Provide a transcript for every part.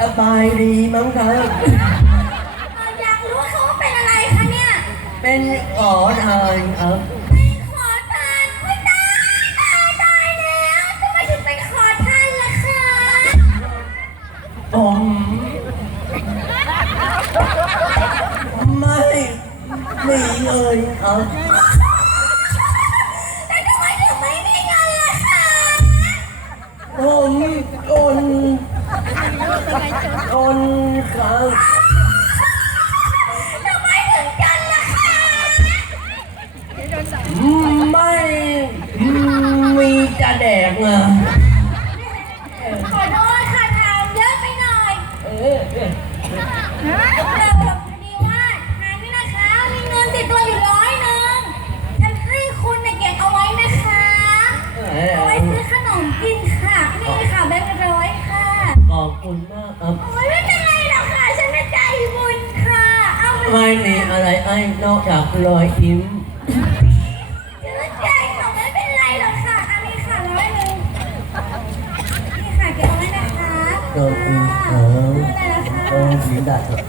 ายดีมั้งครับ อยากรู้เขาว่าเป็นอะไรคะเนี่ยเป็นขอทานครับ เป็นขอทานไม่ตายตายตายแล้วทำไมถึงเป็นขอทานล่ะคะผมไม่มีเงินครับ ครับทำไมถึงจันล่ะคะไม่มีจะแดกอะขอโทษค่ะถามเยอะไปหน่อยเออเออเราพอดีว่าทานนี่นะคะ มีเงินติดตัวอยู่ร้อยหนึ่งฉันให้คุณเนี่ยเก็บเอาไว้นะคะเอาไว้ซื้อขนมกินค่ะ นี่ค่ะแบงค์ร้อยค่ะ ขอบคุณมากครับ ไปไม่มีอะไรไอ้นอกจากรอยยิ้มชื่นใจค่ะไม่เป็นไรหรอกค่ะอันนี้ค่ะร้อยหนึ่งนี่ค่ะเก็บเอาไว้นะคะขอบคุณคค่ะรับไม่เป็นไรแล้วค่ะโอ้ยได้ครับ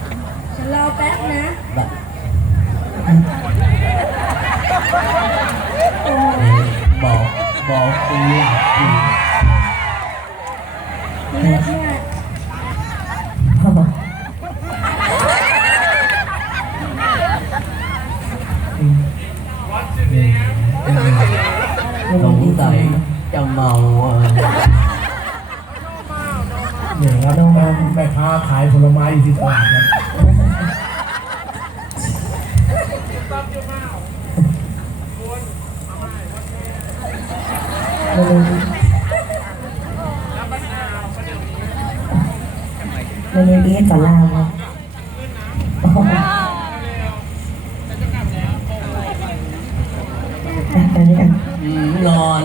ฉันรอแป๊บนะบัตรบอกบอกกูหลับอยู่เลือกเนี่ยสง สัยจะเมาอะเนี่ยครับน้องมาแม่ค้าขายผลไม้อยู่ที่ตลาดครับเมนูนี้สอนรามครับโอ้โหไปไปด้วยกั นอืมนอน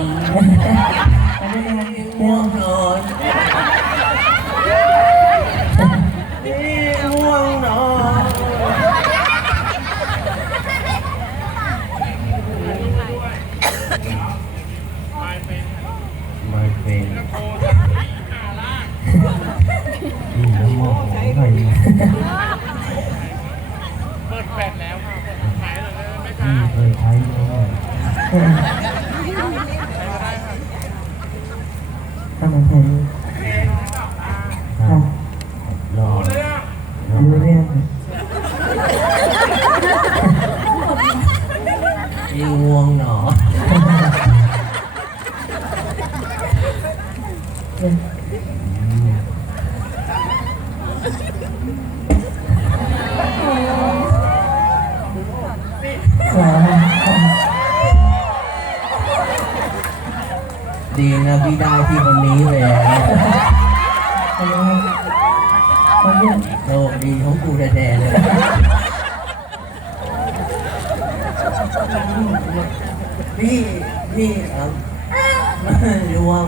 ไปด้วยกันเร็ง่ววงนอนนี่ง่วงนอนไม่เป็นอืมแล้วโมโหใครเปิดแปดแล้วค่ะขายเลยไม่อืมเคยใช้เลย เออทำเหมือนกันครับ รอ รู้เรื่องครับที่ง่วงหนอเรื่องเหรอดีนะพี่ได้ที่คนนี้เลย ไปเลยไปเรื่องโลกดีของกูแน่ๆเลยนี่นี่ครับร่วง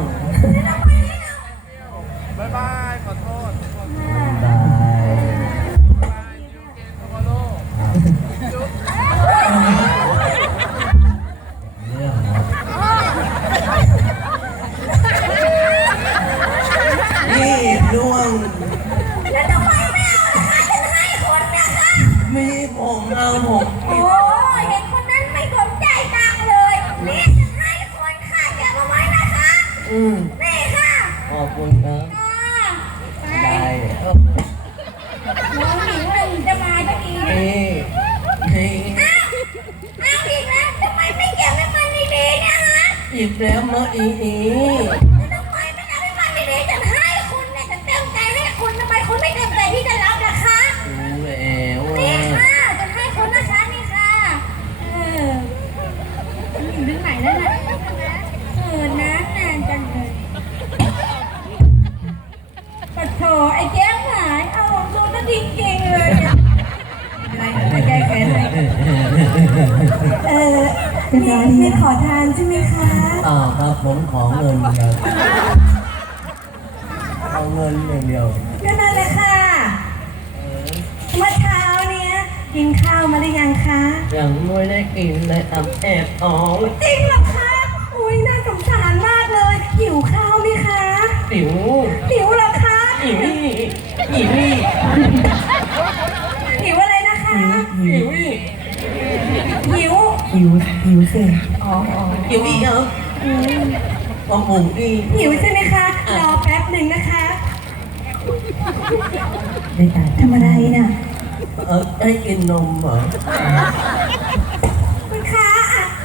อืมนี่ค่ะขอบคุณครับอ่าไปได้เอ้าน้องหญิงหนึ่งจะมาสักทีนี่นี่อ้าวอ้าวอีกแล้วทำไมไม่เก็บให้มันดีๆเนี่ยฮะหยิบแล้วมาอีอี เออนี่นี่ขอทานใช่ไหมคะ อ่าครับผมขอเงินครับเอาเงินอย่างเดียวก็นั่นแหละค่ะเออเมื่อเช้าเนี้ยกินข้าวมาหรือยังคะ ยังไม่ได้กินเลยอับแอบอ๋อจริงเหรอคะ อุ้ยน่าสงสารมากเลย หิวข้าวไหมคะ ติ๋วหิวเหรอคะถอีวี่อีวี่ สิอ๋ออ๋ออีวี่เหรออืมปอมปุ่งอีหิวใช่ไหมคะรอแป๊บหนึ่งนะคะได้ตายทำอะไรน่ะ เออให้กินนมเหรอคุณคะ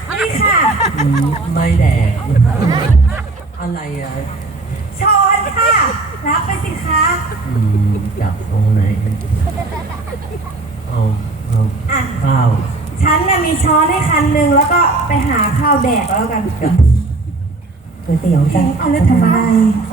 อะนี่ค่ะอืมไม่แดก อะไรอะช้อนค่ะ รับไปสิคะอืมจับตรงไหนเอาเอา อะ ข้าว ฉันน่ะมีช้ อนให้คันหนึ่งแล้วก็ไปหาข้าวแดกแล้วกันก๋วยเตี๋ยวจ้ะเอาแล้วทำอะไรท